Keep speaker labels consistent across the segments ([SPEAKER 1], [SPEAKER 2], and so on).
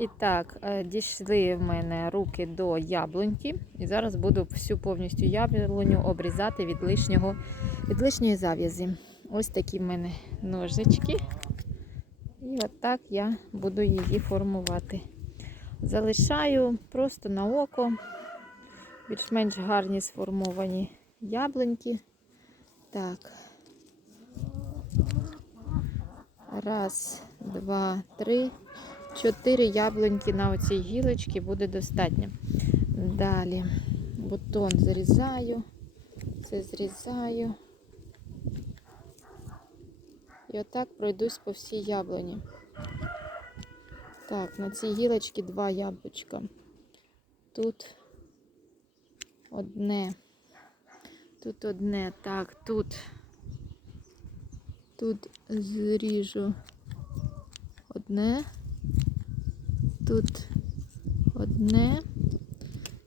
[SPEAKER 1] І так, е, дійшли в мене руки до яблуньки. І зараз буду всю повністю яблуню обрізати від лишнього, від лишньої зав'язі. Ось такі в мене ножички. І отак я буду її формувати. Залишаю просто на око більш-менш гарні сформовані яблуньки. Так. Раз, два, три, чотири яблуньки на оцій гілочці буде достатньо. Далі бутон зрізаю, це зрізаю. І отак пройдусь по всій яблуні. Так, на цій гілочці два яблучка. Тут одне. Тут одне. Так, тут. Тут зріжу одне. Тут одне.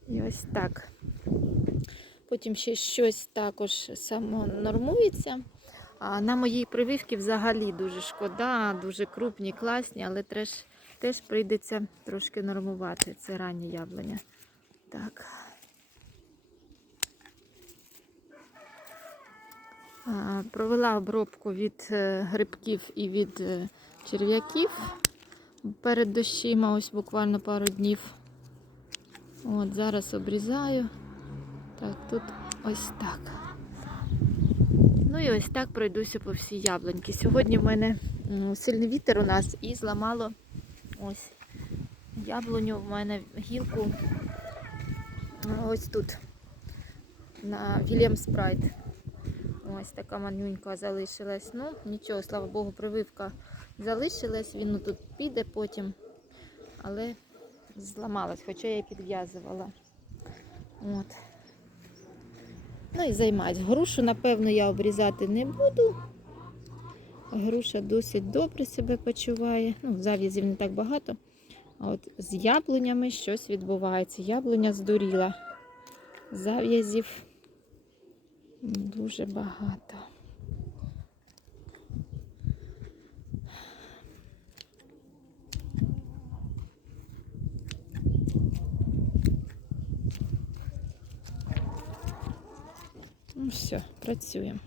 [SPEAKER 1] І ось так. Потім ще щось також само нормується. А на моїй прививці взагалі дуже шкода, дуже крупні, класні, але теж, теж прийдеться трошки нормувати. Це раннє яблуня. Так. Провела обробку від е, грибків і від е, черв'яків перед дощима, ось буквально пару днів. От, зараз обрізаю. Так, тут ось так. Ну і ось так пройдуся по всій яблуньки. Сьогодні в мене сильний вітер у нас і зламало ось яблуню в мене гілку ось тут на Вільям Спрайт. Ось така манюнька залишилась. Ну, нічого, слава Богу, прививка залишилась. Він тут піде потім, але зламалась, хоча я і підв'язувала. От. Ну і займаюсь. Грушу, напевно, я обрізати не буду. Груша досить добре себе почуває. Ну, зав'язів не так багато. А от з яблунями щось відбувається. Яблуня здуріла. Зав'язів дуже багато. Ну все, працюємо.